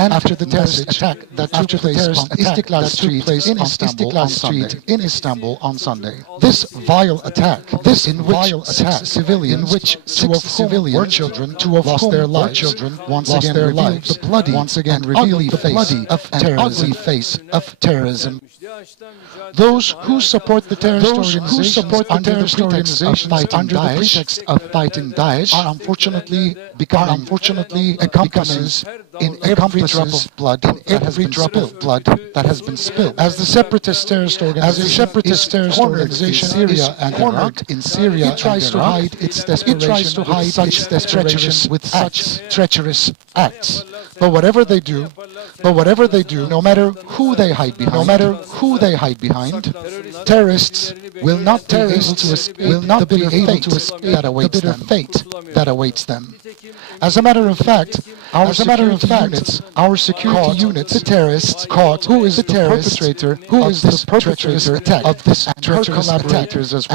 And after the terrorist attack that took place on Istiklal Street in Istanbul on Sunday. This vile attack, in which civilians were children, lost their lives, once again revealed the bloody, ugly face of terrorism. Those who support the terrorist organizations under the pretext of fighting Daesh are unfortunately accomplices in every drop of blood that has been spilled. As the separatist terrorist organization Syria and Iraq, it tries to hide its desperation with such treacherous acts. But whatever they do, no matter who they hide behind, terrorists will not be able to escape the bitter fate that awaits them. As a matter of fact, our security units, the terrorists caught who is the perpetrator of this treacherous collaborators as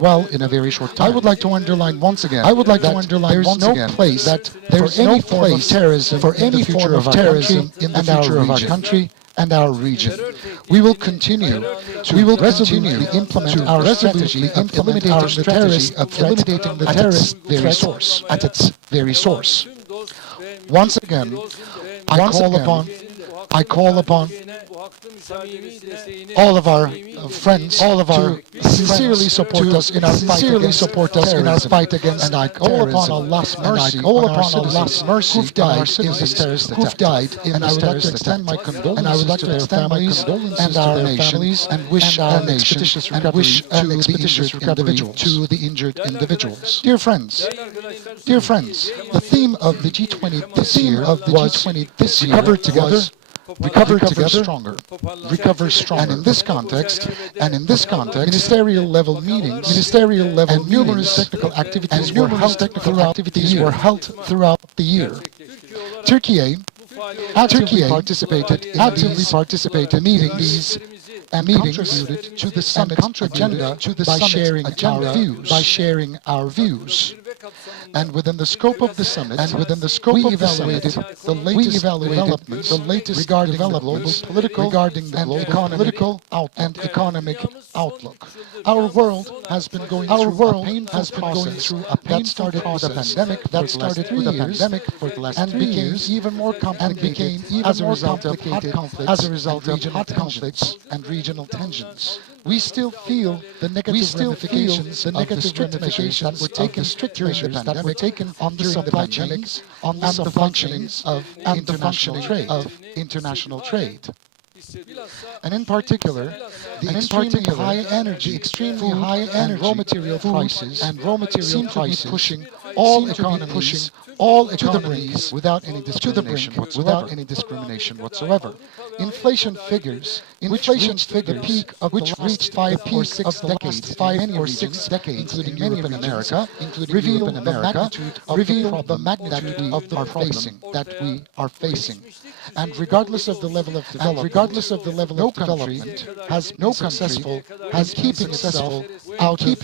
well in a very short time. I would like to underline once again there is no place for any form of terrorism in the future of our country and our region. We will resolutely implement our strategy of eliminating the terrorist at its very source. Once again, I call upon all of our friends, to sincerely support us in our fight against terrorism. And I call upon Allah's mercy who've died in this terrorist attack. And I would like to extend my condolences to their families and our nations, and wish an expeditious recovery to the injured individuals. Dear friends, the theme of the G20 this year was recover together, stronger. And in this context, ministerial level meetings and numerous technical activities were held throughout the year. Turkey actively participated in meetings and contributed to the summit agenda by sharing our views. And within the scope of the summit, we evaluated the latest developments regarding the global political and economic outlook. Our world has been going through a painful process that started with a pandemic for the last 3 years, even more complicated as a result of hot conflicts and regional tensions. We still feel the negative ramifications of the strict measures that were taken during the pandemic on the supply chains and the functionings of international trade. And in particular, the extremely high energy and raw material prices seem to be pushing all economies to the brink without any discrimination whatsoever. Inflation figures, which reached the peak of the last 5 or 6 decades, including Europe and America, reveal the magnitude of the problem that we are facing. And regardless of the level of development, no country has keeping itself out of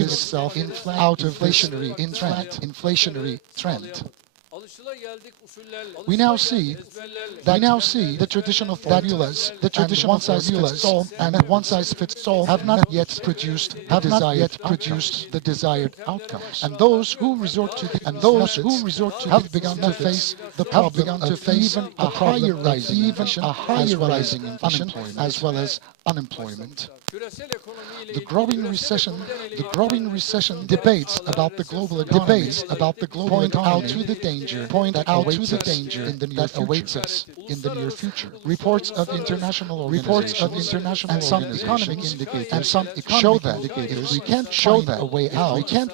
inflationary trend. We now see the traditional formulas, and one-size-fits-all have not yet produced the desired outcomes. And those who resort to these methods have begun to face the problem of even a higher rising inflation, as well as unemployment. The growing recession debates about the global economy point out to the danger that awaits us in the near future. Reports of international organizations and some economic indicators show that if we can't find a way out, the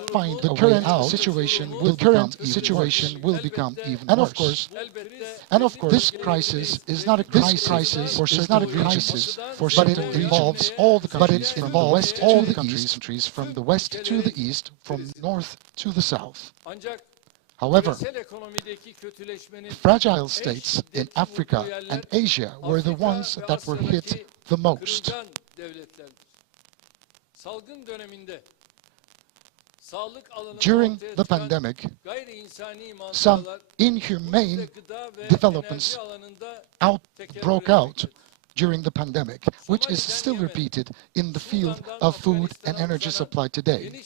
current situation will become even worse. And of course, this crisis is not a crisis for certain regions, but it involves all the countries from the west to the east, from the west to the east, from north to the south. However, fragile states in Africa and Asia were the ones that were hit the most. During the pandemic, some inhumane developments broke out during the pandemic, which is still repeated in the field of food and energy supply today.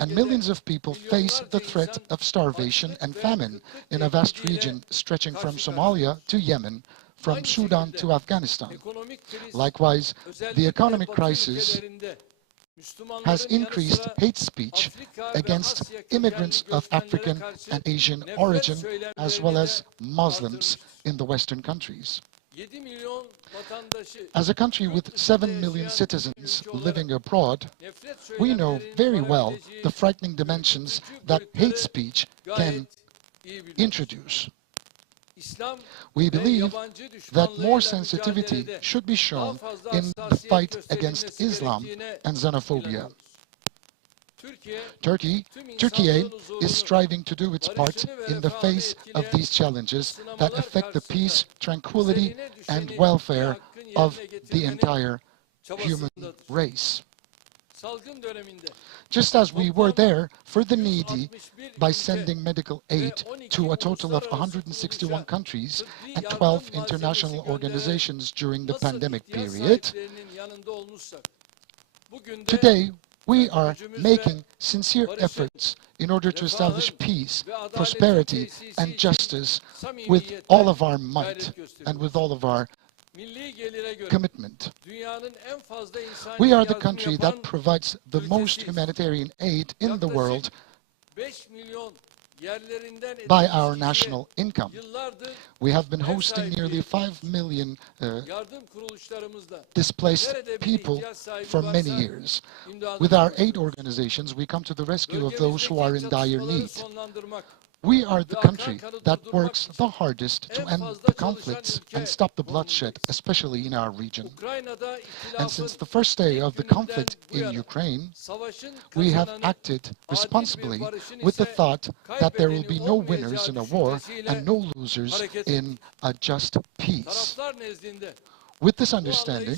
And millions of people face the threat of starvation and famine in a vast region stretching from Somalia to Yemen, from Sudan to Afghanistan. Likewise, the economic crisis has increased hate speech against immigrants of African and Asian origin, as well as Muslims in the Western countries. As a country with 7 million citizens living abroad, we know very well the frightening dimensions that hate speech can introduce. We believe that more sensitivity should be shown in the fight against Islam and xenophobia. Turkey is striving to do its part in the face of these challenges that affect the peace, tranquility, and welfare of the entire human race. Just as we were there for the needy by sending medical aid to a total of 161 countries and 12 international organizations during the pandemic period, today we are making sincere efforts in order to establish peace, prosperity, and justice with all of our might and with all of our commitment. We are the country that provides the most humanitarian aid in the world by our national income. We have been hosting nearly 5 million displaced people for many years. With our aid organizations, we come to the rescue of those who are in dire need. We are the country that works the hardest to end the conflicts and stop the bloodshed, especially in our region. And since the first day of the conflict in Ukraine, we have acted responsibly with the thought that there will be no winners in a war and no losers in a just peace. With this understanding,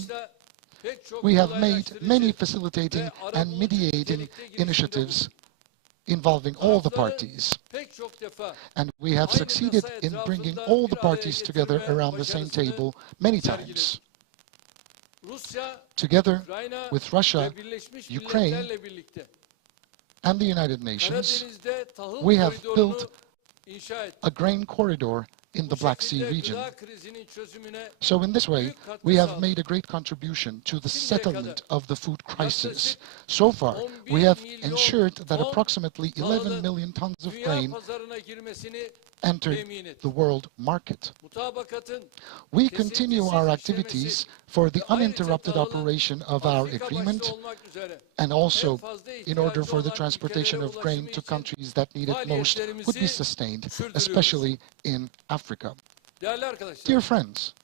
we have made many facilitating and mediating initiatives involving all the parties. And we have succeeded in bringing all the parties together around the same table many times. Together with Russia, Ukraine, and the United Nations, we have built a grain corridor in the Black Sea region. So in this way, we have made a great contribution to the settlement of the food crisis. So far, we have ensured that approximately 11 million tons of grain entered the world market. We continue our activities for the uninterrupted operation of our agreement, and also in order for the transportation of grain to countries that need it most would be sustained, especially in Africa. Dear friends,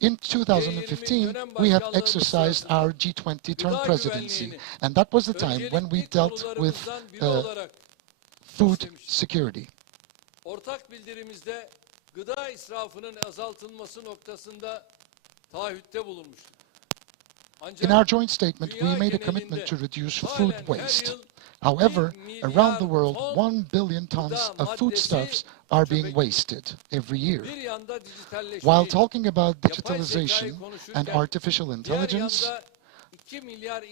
in 2015, we have exercised our G20 term presidency, and that was the time when we dealt with food security. Ortak bildirimizde gıda israfının azaltılması noktasında taahhütte bulunmuştur. In our joint statement, we made a commitment to reduce food waste. However, around the world, 1 billion tons of foodstuffs are being wasted every year. While talking about digitalization and artificial intelligence,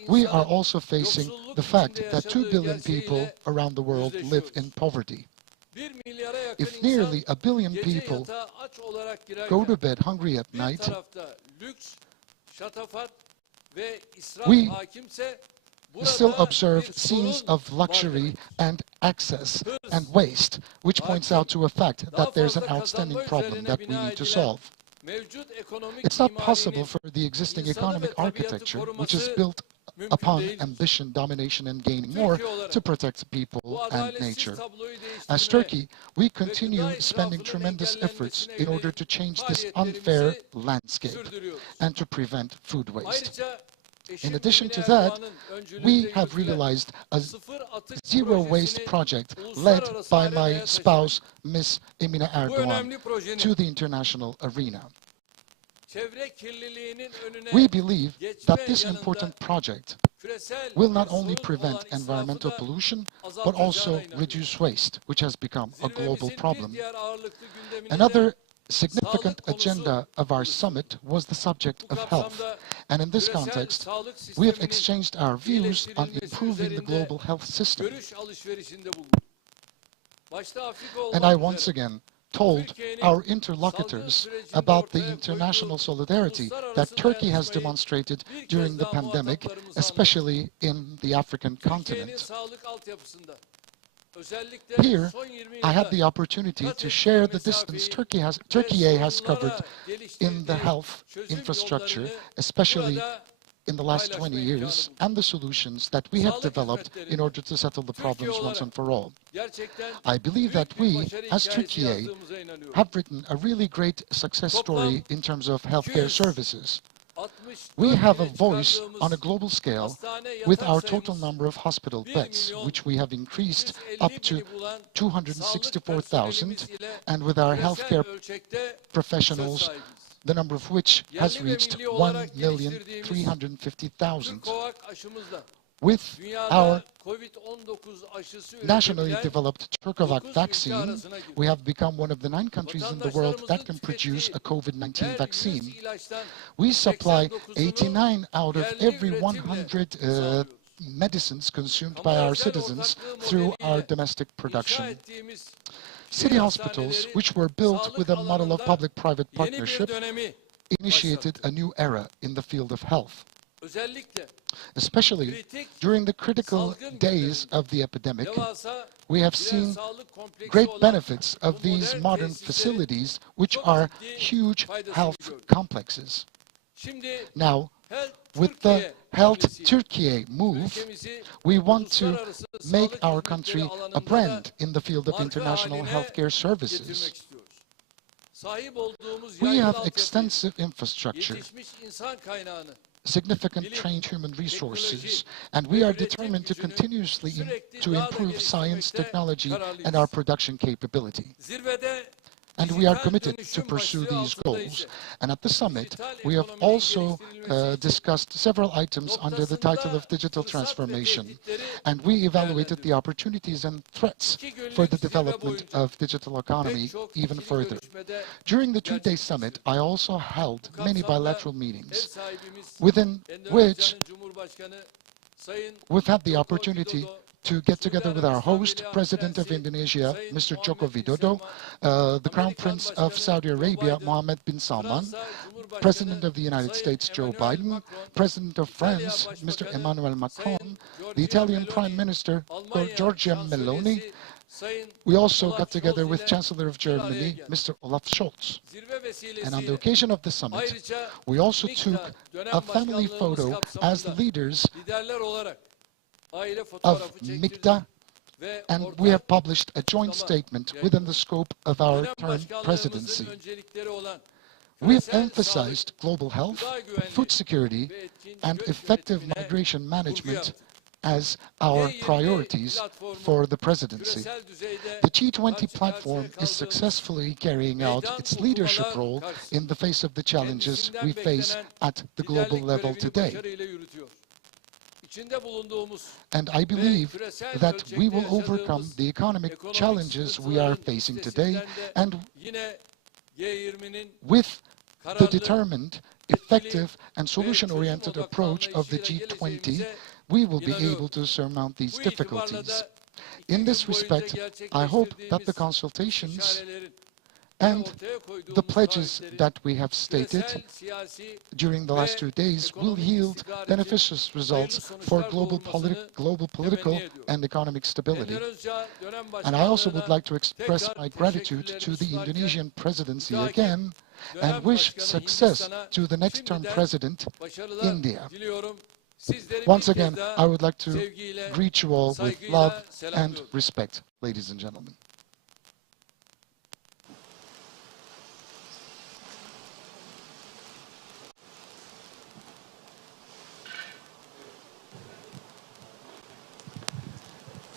we are also facing the fact that 2 billion people around the world live in poverty. If nearly 1 billion people go to bed hungry at night, we still observe scenes of luxury and access and waste, which points out to a fact that there's an outstanding problem that we need to solve. It's not possible for the existing economic architecture, which is built upon ambition, domination, and gaining more, to protect people and nature. As Turkey, we continue spending tremendous efforts in order to change this unfair landscape and to prevent food waste. In addition to that, we have realized a zero waste project led by my spouse, Ms. Emine Erdogan, to the international arena. We believe that this important project will not only prevent environmental pollution, but also reduce waste, which has become a global problem. Another significant agenda of our summit was the subject of health. And in this context, we have exchanged our views on improving the global health system. And I once again told our interlocutors about the international solidarity that Turkey has demonstrated during the pandemic, especially in the African continent. Here, I had the opportunity to share the distance Turkey has covered in the health infrastructure, especially in the last 20 years, and the solutions that we have developed in order to settle the problems once and for all. I believe that we, as Turkey, have written a really great success story in terms of healthcare services. We have a voice on a global scale with our total number of hospital beds, which we have increased up to 264,000, and with our healthcare professionals, the number of which has reached 1,350,000. With our nationally developed Turcovac vaccine, we have become one of the 9 countries in the world that can produce a COVID-19 vaccine. We supply 89 out of every 100 medicines consumed by our citizens through our domestic production. City hospitals, which were built with a model of public-private partnership, initiated a new era in the field of health. Especially during the critical days of the epidemic, we have seen great benefits of these modern facilities, which are huge health complexes. Now, with the Health Turkey move, we want to make our country a brand in the field of international healthcare services. We have extensive infrastructure, significant trained human resources, and we are determined to continuously improve science, technology, and our production capability. And we are committed to pursue these goals. And at the summit, we have also discussed several items under the title of digital transformation. And we evaluated the opportunities and threats for the development of digital economy even further. During the 2-day summit, I also held many bilateral meetings, within which we've had the opportunity to get together with our host, President of Indonesia, Mr. Joko Widodo, the Crown Prince of Saudi Arabia, Mohammed bin Salman, President of the United States, Joe Biden, President of France, Mr. Emmanuel Macron, the Italian Prime Minister, Giorgia Meloni. We also got together with Chancellor of Germany, Mr. Olaf Scholz. And on the occasion of the summit, we also took a family photo as the leaders of MICTA, and we have published a joint statement within the scope of our term presidency. We have emphasized global health, food security, and effective migration management as our G20 priorities platformu for the presidency. küresel düzeyde The G20 karşı platform karşıya is kaldığımız successfully carrying out meydan its leadership okumalar role in the karşısında face of the challenges we kendisinden face beklenen at the global liderlik level görevini today. başarıyla yürütüyor. İçinde bulunduğumuz And I ve believe küresel that we ölçekte will overcome yaşadığımız the economic ekonomik challenges we are sıkıntıların facing today, üstesinden de and yine G20'nin with the kararlı, determined, etkili effective and ve çözüm solution-oriented odaklı approach of the anlayışıyla G20, geleceğimize we will be able inanıyorum. to surmount these Bu itibarla difficulties. da In 2 this gün boyunca respect, I hope that the gerçekleştirdiğimiz consultations istişarelerin ve and ortaya the koyduğumuz pledges taahhütlerin that we have stated küresel siyasi during the last ve 2 days will ekonomik yield istikrar için beneficial results hayırlı for sonuçlar doğurmasını global temenni political ediyorum. and economic stability. Enver Özca dönem And I also would başkanlığına like to express tekrar my gratitude to teşekkürlerimi the sunarken Indonesian presidency müteakip again and dönem wish başkanı success Hindistan'a to the next term şimdiden president, başarılar India. diliyorum. Sizleri bir Once kez again, daha I would like to sevgiyle, greet you all with love saygıyla and selamlıyorum. respect, ladies and gentlemen.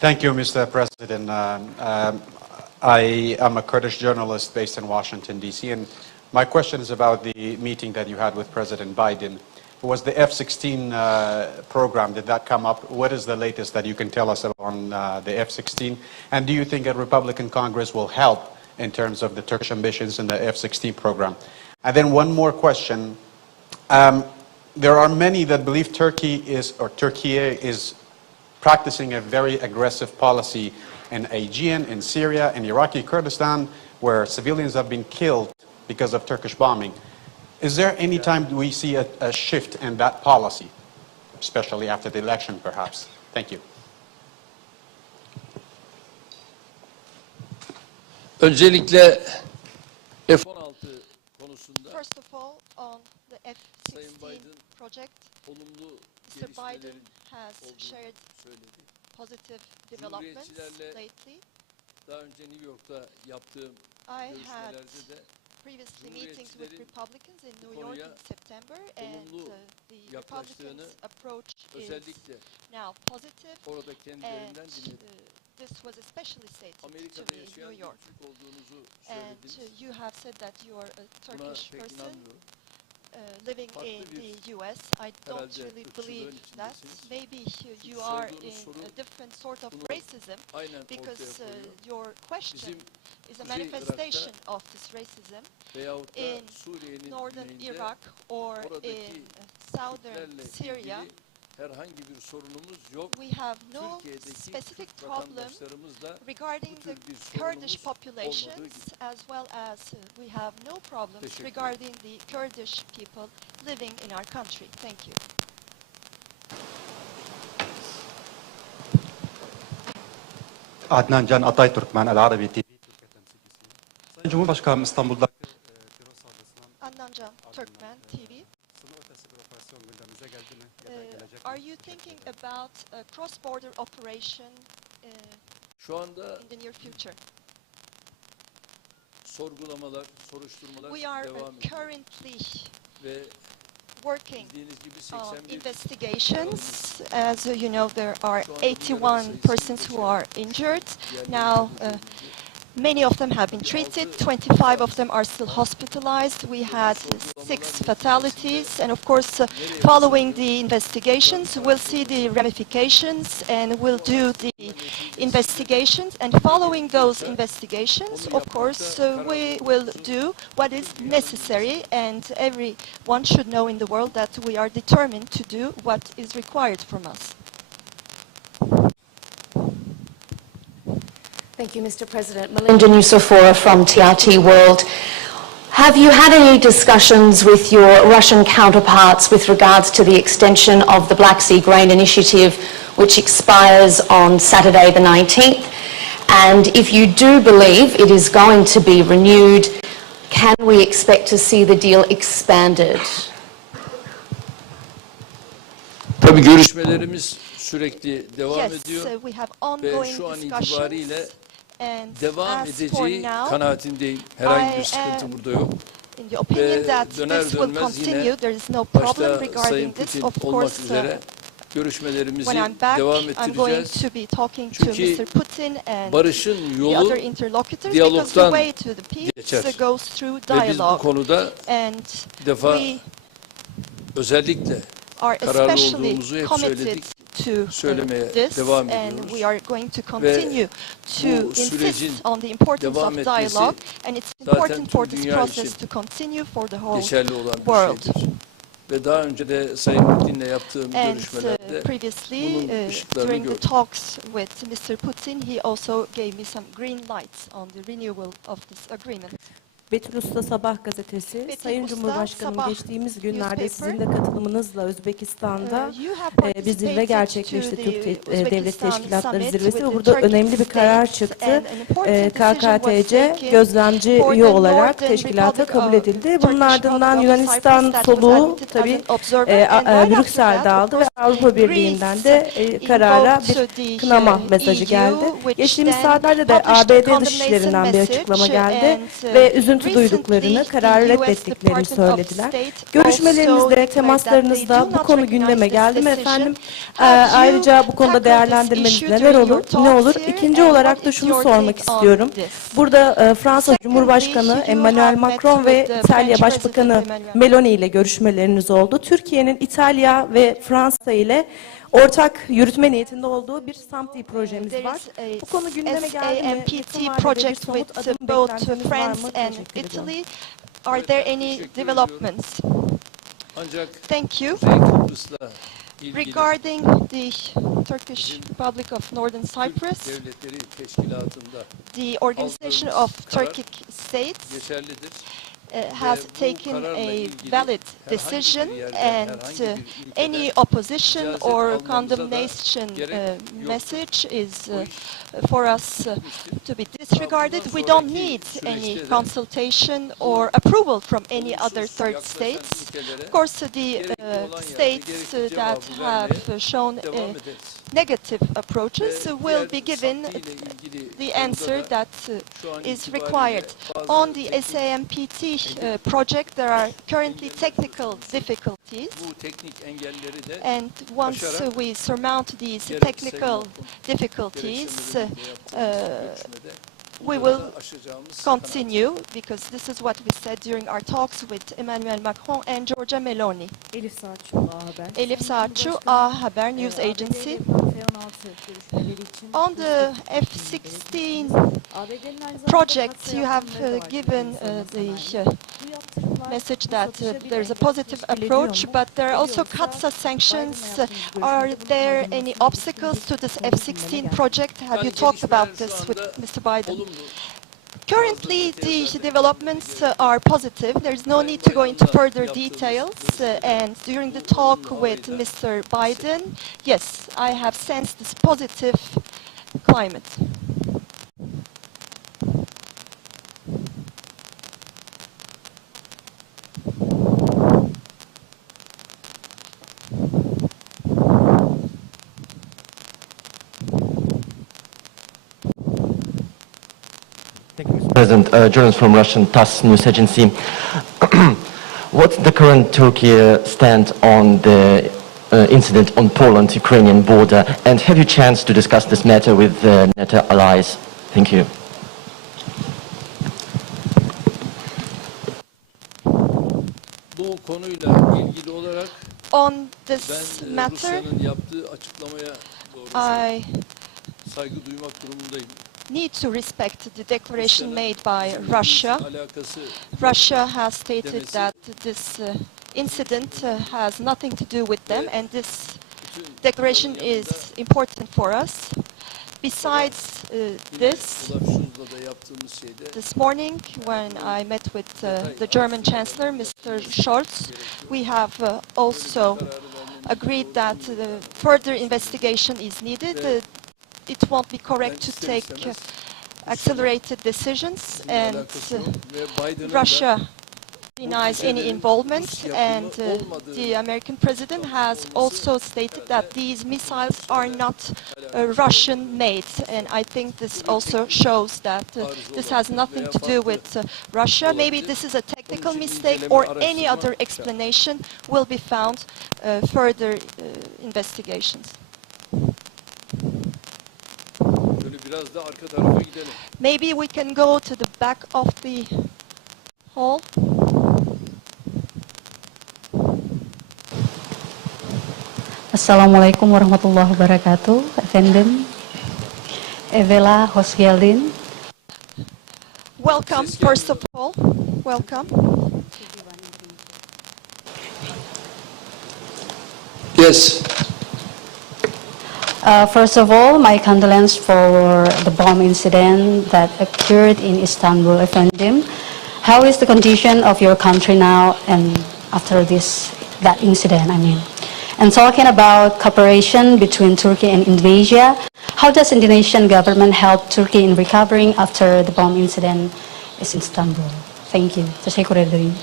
Thank you, Mr. President. I am a Kurdish journalist based in Washington, D.C., and my question is about the meeting that you had with President Biden. Was the F-16 program, did that come up? What is the latest that you can tell us on the F-16? And do you think a Republican Congress will help in terms of the Turkish ambitions in the F-16 program? And then one more question. There are many that believe Turkey is practicing a very aggressive policy in Aegean, in Syria, in Iraqi Kurdistan, where civilians have been killed because of Turkish bombing. Is there any time we see a shift in that policy, especially after the election, perhaps? Thank you. Öncelikle F-16 konusunda First of all, on the Sayın F-16 Biden project, olumlu Mr. Biden gelişmelerin has olduğunu shared söyledi. positive developments Cumhuriyetçilerle lately. Daha önce New York'ta yaptığım I had görüşmelerde de previously meetings with Cumhuriyetçilerin Republicans in New York konuya in September, and olumlu the yaklaştığını, Republicans' approach is özellikle now positive, orada and kendilerinden dinledim. this was especially stated to Amerika'da me in yaşayan New bir York. Türk olduğunuzu And söylediniz. you have said that you are a Buna Turkish pek person inanmıyorum. living Farklı in bir the US. I don't herhalde really ırkçılığın believe that. içindesiniz. Maybe Çünkü you are sorduğunuz in soru a different sort of bunu racism, Aynen because ortaya koyuyor. your question Bizim is a Kuzey manifestation of this racism veyahut da in Suriye'nin northern güneyinde Iraq or oradaki in southern Türklerle Syria. ilgili herhangi bir sorunumuz yok. We have no Türkiye'deki specific Kürt problem vatandaşlarımızla regarding bu the tür bir Kurdish sorunumuz populations, olmadığı gibi. as well as we have no problems Teşekkür regarding the Kurdish people living in our country. Thank you. عدنان جان Atay Türkmen العربي TV Türkiye temsilcisiyim. Sayın Cumhurbaşkanım İstanbul'daki terör saldırısından Adnan Can, Turkmen TV. sınır ötesi bir operasyon gündemimize geldi mi? Ya da gelecek mi? Are you thinking about a cross-border operation Şu anda in the near future? sorgulamalar, soruşturmalar We are devam ediyor. currently Ve working bildiğiniz gibi on 81 investigations. As you know, there are 81 persons who are injured. Now, many of them have been treated. 25 of them are still hospitalized. We had 6 fatalities. And of course, following the investigations, we'll see the ramifications and we'll do the investigations. And following those investigations, of course, we will do what is necessary. And everyone should know in the world that we are determined to do what is required from us. Thank you, Mr. President. Melinda Nusafora from TRT World. Have you had any discussions with your Russian counterparts with regards to the extension of the Black Sea Grain Initiative, which expires on Saturday the 19th? And if you do believe it is going to be renewed, can we expect to see the deal expanded? Tabii görüşmelerimiz sürekli devam ediyor. Yes, we have ongoing şu an discussions. itibariyle And devam as for edeceği now, kanaatindeyim. Herhangi bir I sıkıntı am burada yok. in the opinion that döner this will dönmez yine continue. There is no problem Başta Sayın regarding this. Putin Of olmak course, üzere görüşmelerimizi When I'm back, devam I'm going ettireceğiz. to be talking to Çünkü Mr. Putin and barışın the yolu other interlocutors because the diyalogtan way to the peace geçer. goes through Ve biz bu dialogue. konuda And bir defa we özellikle are kararlı especially olduğumuzu hep committed söyledik, to söylemeye this, devam and ediyoruz. we are going to continue to bu sürecin insist on the importance devam of etmesi dialogue, and it's zaten important for tüm this dünya process için to continue for the whole geçerli olan bir world. şeydir. Ve daha önce de Sayın Putin'le yaptığım And görüşmelerde previously, bunun ışıklarını during the gördüm. talks with Mr. Putin, he also gave me some green lights on the renewal of this agreement. Betül Usta Sabah gazetesi, Betül Sayın Usta Cumhurbaşkanım Sabah geçtiğimiz günlerde newspaper. sizin de katılımınızla Özbekistan'da You have bir zirve participated gerçekleşti, to Türk the Devlet Uzbekistan Teşkilatları Summit Zirvesi with ve the burada Turkic önemli bir karar states, çıktı. and an important decision was KKTC taken gözlemci for üye the olarak Northern teşkilata Republic kabul of edildi. Bunun Turkish ardından Republic of Yunanistan Cyprus that was soluğu admitted as tabii an observer, and right after Brüksel'de that, of aldı ve course, Avrupa Birliği'nden de Greece karara invoked bir the kınama mesajı EU, geldi. which Geçtiğimiz then saatlerde de published a ABD condemnation Dışişleri'nden bir message, açıklama geldi and ve üzüntü recently duyduklarını, the kararı US reddettiklerini Department of söylediler. State Görüşmelerinizde, also declared that they temaslarınızda do bu not konu recognize gündeme this geldi mi decision. efendim? Have you Ayrıca bu konuda tackled this değerlendirmeniz issue neler during your olur? Ne olur? talks here, İkinci and olarak what da is şunu your sormak take on istiyorum. this? Burada Fransa Secondly, Cumhurbaşkanı you Emmanuel have Macron met ve with the İtalya French Başbakanı President Emmanuel Meloni ile görüşmeleriniz oldu. Türkiye'nin İtalya ve Fransa ile ortak yürütme niyetinde olduğu bir SAMP projemiz There var. is a Bu konu gündeme geldi mi? Yakın SAMPT vadede bir project somut with adım both beklentiniz var France mı? and Teşekkür ediyorum. Italy. Are there any developments? Ancak Thank you. Kuzey Kıbrıs'la ilgili Regarding the Turkish Republic of Northern Cyprus, Türk Devletleri Teşkilatı'nda the Organization of Turkic States geçerlidir. Has bu taken kararla a ilgili valid herhangi bir decision, yerde, and herhangi bir ülkeden any opposition icazet or almamıza da condemnation gerek yoktur. message is Bu iş for us to be disregarded. We don't need any consultation or approval from any other third states. Of course, the states that have shown devam ederiz. negative approaches will be given the answer that is required. On the SAMPT project, there are currently technical difficulties, Bu teknik engelleri de and once we surmount these technical difficulties, we will continue, because this is what we said during our talks with Emmanuel Macron and Giorgia Meloni. Elif Saatçı, A Haber. Elif Saatçı, A Haber News Agency. On the F-16 project, you have given the message that there's a positive approach, but there are also cuts of sanctions. Are there any obstacles to this F-16 project? Have you talked about this with Mr. Biden? Currently, the developments are positive. There's no need to go into further details. And during the talk with Mr. Biden, yes, I have sensed this positive climate. Thank you, Mr. President. Journalist from Russian TASS news agency. What's the current Turkey stand on the incident on Poland-Ukrainian border, and have you chance to discuss this matter with NATO allies? Thank you. Bu konuyla ilgili olarak On this ben matter, Rusya'nın yaptığı açıklamaya doğrusu I saygı duymak durumundayım. need to respect the declaration made by Russia. Alakası Russia has stated that this incident has nothing to do with them, and this declaration is important for us. Besides this, Olafşun'la da yaptığımız şeyde this morning when I met with the German Chancellor, Mr. Scholz, we have also agreed that further investigation is needed. It won't be correct to take accelerated decisions, and Russia denies any involvement, and the American president has also stated that these missiles are not Russian-made, and I think this also shows that this has nothing to do with Russia. Maybe this is a technical mistake, or any other explanation will be found further investigations. Böyle biraz da arka tarafa gidelim. Maybe we can go to the back of the hall. Assalamualaikum warahmatullahi wabarakatuh. Efendim, Evela hoş geldin. Welcome, first of all. Welcome. Yes. First of all, my condolence for the bomb incident that occurred in Istanbul, Efendim. How is the condition of your country now and after that incident, I mean? And talking about cooperation between Turkey and Indonesia, how does Indonesian government help Turkey in recovering after the bomb incident in Istanbul? Thank you. Teşekkür ederim.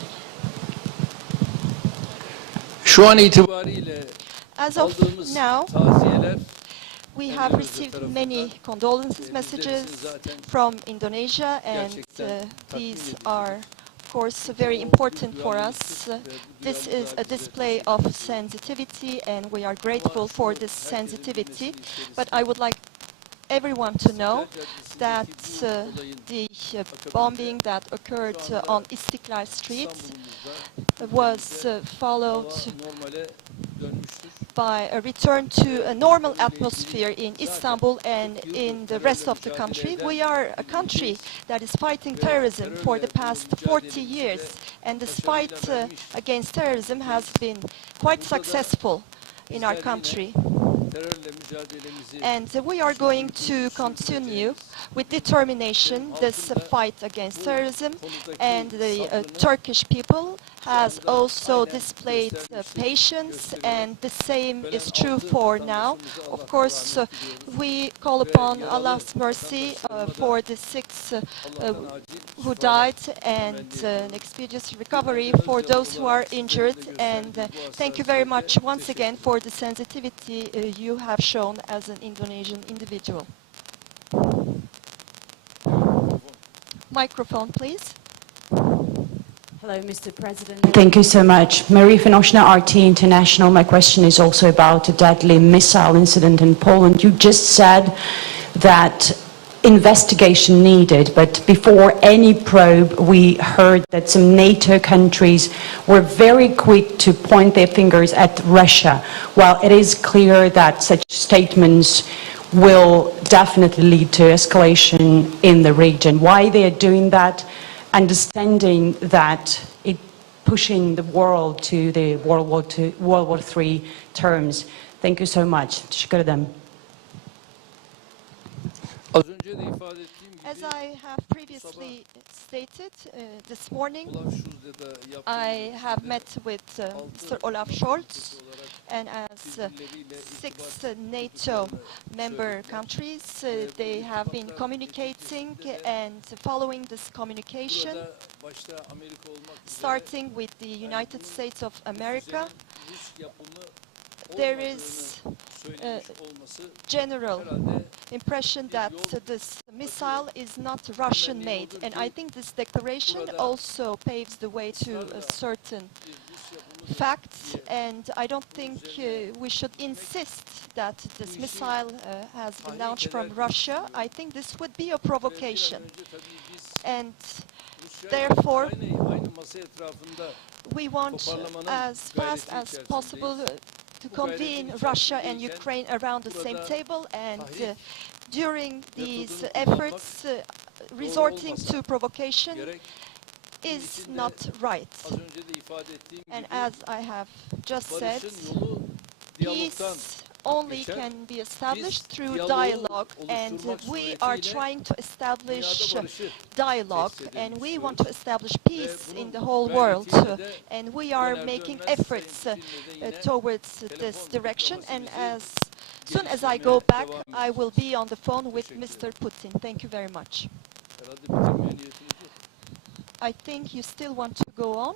Şu an itibariyle As of aldığımız now, taziyeler we have received many condolences messages from Indonesia, and these are, of course, very important for us. This is a display of sensitivity, and we are grateful for this sensitivity. But I would like everyone to know that the bombing that occurred on Istiklal Street was followed by a return to a normal atmosphere in Istanbul and in the rest of the country. We are a country that is fighting terrorism for the past 40 years, and this fight against terrorism has been quite successful in our country. And we are going to continue with determination this fight against terrorism, and the Turkish people has also displayed patience, and the same is true for now. Of course, we call upon Allah's mercy for the 6 who died, and an expeditious recovery for those who are injured. And thank you very much once again for the sensitivity you have shown as an Indonesian individual. Microphone, please. Hello, Mr. President. Thank you so much. Marie Finoshna, RT International. My question is also about a deadly missile incident in Poland. You just said that investigation needed, but before any probe, we heard that some NATO countries were very quick to point their fingers at Russia. While it is clear that such statements will definitely lead to escalation in the region. Why they are doing that, understanding that it pushing the world to the World War III terms. Thank you so much. Teşekkür ederim. As I have previously stated this morning, I have met with Mr. Olaf Scholz, and as 6 NATO member countries, they have been communicating, and following this communication, starting with the United States of America, there is a general impression that this missile is not Russian-made, and I think this declaration also paves the way to a certain fact, and I don't think we should insist that this missile has been launched from Russia. I think this would be a provocation, and therefore we want as fast as possible to convene Russia and Ukraine around the same table, and during these efforts, resorting to provocation is not right. And as I have just said, peace only can be established through dialogue, and we are trying to establish dialogue, and we want to establish peace in the whole world, and we are making efforts towards this direction, and as soon as I go back, I will be on the phone with Mr. Putin. Thank you very much. I think you still want to go on.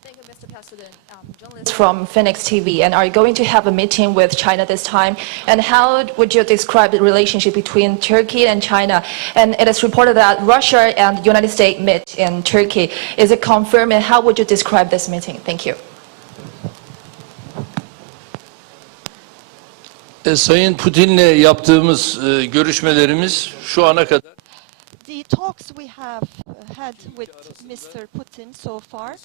Thank you, Mr. President. Journalist from Phoenix TV, and are you going to have a meeting with China this time? And how would you describe the relationship between Turkey and China? And it is reported that Russia and the United States met in Turkey. Is it confirmed, and how would you describe this meeting? Thank you. Sayın Putin'le yaptığımız görüşmelerimiz şu ana kadar The talks we have had with Mr. Putin so far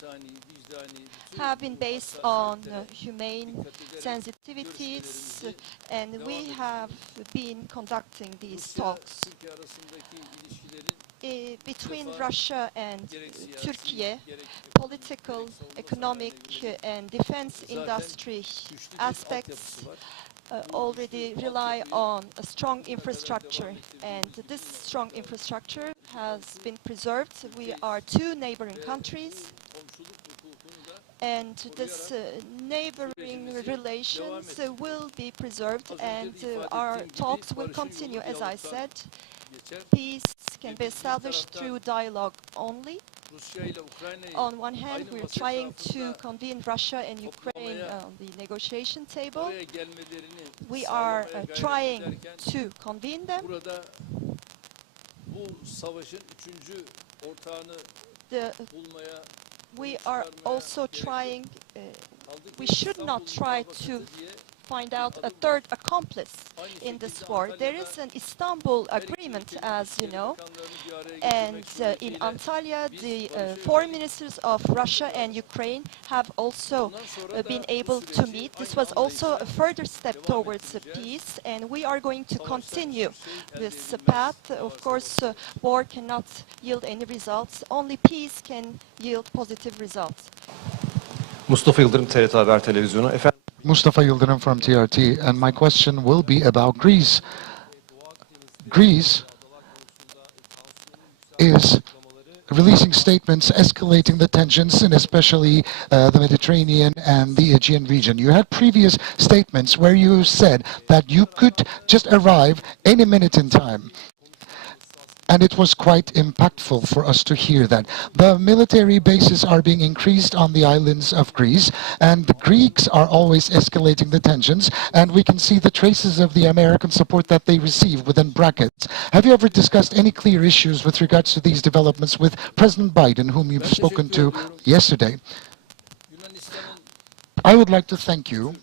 have been based on humane sensitivities, and we have been conducting these talks. Between Russia and Turkey, political, economic, and defense industry aspects already rely on a strong infrastructure, and this strong infrastructure has been preserved. We are two neighboring countries, and this neighboring relations will be preserved, and our talks will continue. As I said, peace can be established through dialogue only. On one hand, we're trying to convene Russia and Ukraine on the negotiation table. We are trying to convene them. We are also trying, we should not try to find out a third accomplice in this war. There is an Istanbul agreement, as you know, and in Antalya, the foreign ministers of Russia and Ukraine have also been able to meet. This was also a further step towards peace, and we are going to continue this path. Of course, war cannot yield any results. Only peace can yield positive results. Mustafa Yıldırım, TRT Haber Televizyonu. Efendim, Mustafa Yıldırım from TRT, and my question will be about Greece. Greece is releasing statements escalating the tensions in especially the Mediterranean and the Aegean region. You had previous statements where you said that you could just arrive any minute in time. And it was quite impactful for us to hear that. The military bases are being increased on the islands of Greece, and the Greeks are always escalating the tensions, and we can see the traces of the American support that they receive within brackets. Have you ever discussed any clear issues with regards to these developments with President Biden, whom you've spoken to yesterday? I would like to thank you.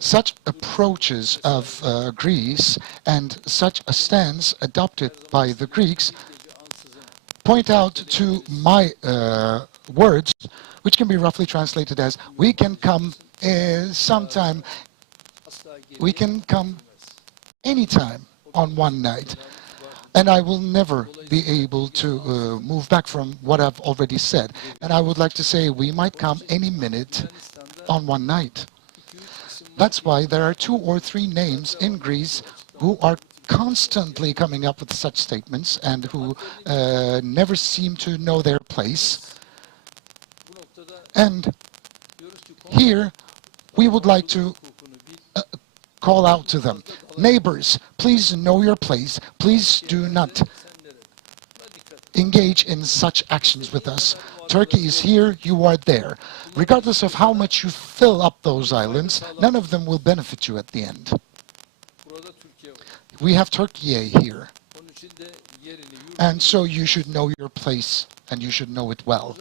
Such approaches of Greece and such a stance adopted by the Greeks point out to my words, which can be roughly translated as, we can come sometime, we can come anytime on one night. And I will never be able to move back from what I've already said. And I would like to say we might come any minute on one night. That's why there are 2 or 3 names in Greece who are constantly coming up with such statements and who never seem to know their place. And here we would like to call out to them. Neighbors, please know your place. Please do not engage in such actions with us. Turkey is here, you are there. Regardless of how much you fill up those islands, none of them will benefit you at the end. We have Turkey here. And so you should know your place, and you should know it well.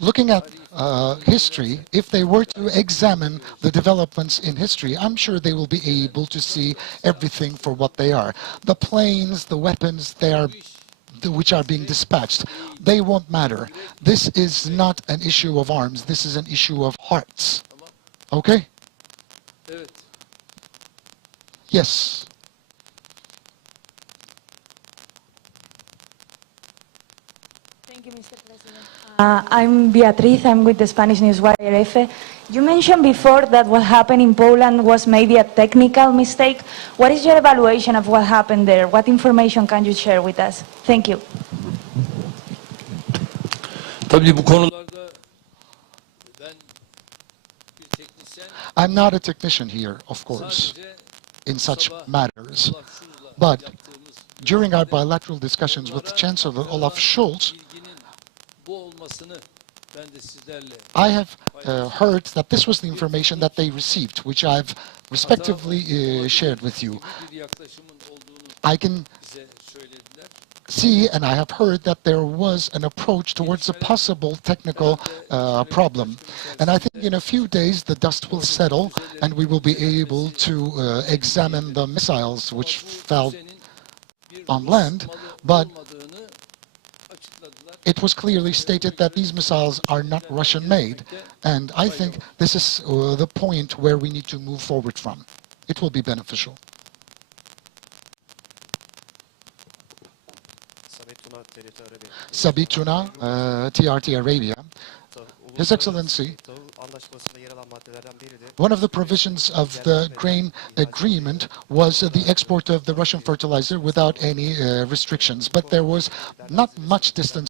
Looking at history, if they were to examine the developments in history, I'm sure they will be able to see everything for what they are. The planes, the weapons, which are being dispatched, they won't matter. This is not an issue of arms, this is an issue of hearts. Okay? Yes. Thank you, Mr. President. I'm Beatriz, I'm with the Spanish news wire EFE. You mentioned before that what happened in Poland was maybe a technical mistake. What is your evaluation of what happened there? What information can you share with us? Thank you. tabii bu konularda ben bir teknisyen, I'm not a technician here, of course, in such matters. But during our bilateral discussions with Chancellor Olaf Scholz, I have heard that this was the information that they received, which I've respectively shared with you. I can see, and I have heard that there was an approach towards a possible technical problem. And I think in a few days the dust will settle and we will be able to examine the missiles which fell on land. But it was clearly stated that these missiles are not Russian-made. And I think this is the point where we need to move forward from. It will be beneficial. Sabituna, TRT Arabia. His Excellency, one of the provisions of the grain agreement was the export of the Russian fertilizer without any restrictions, but there was not much distance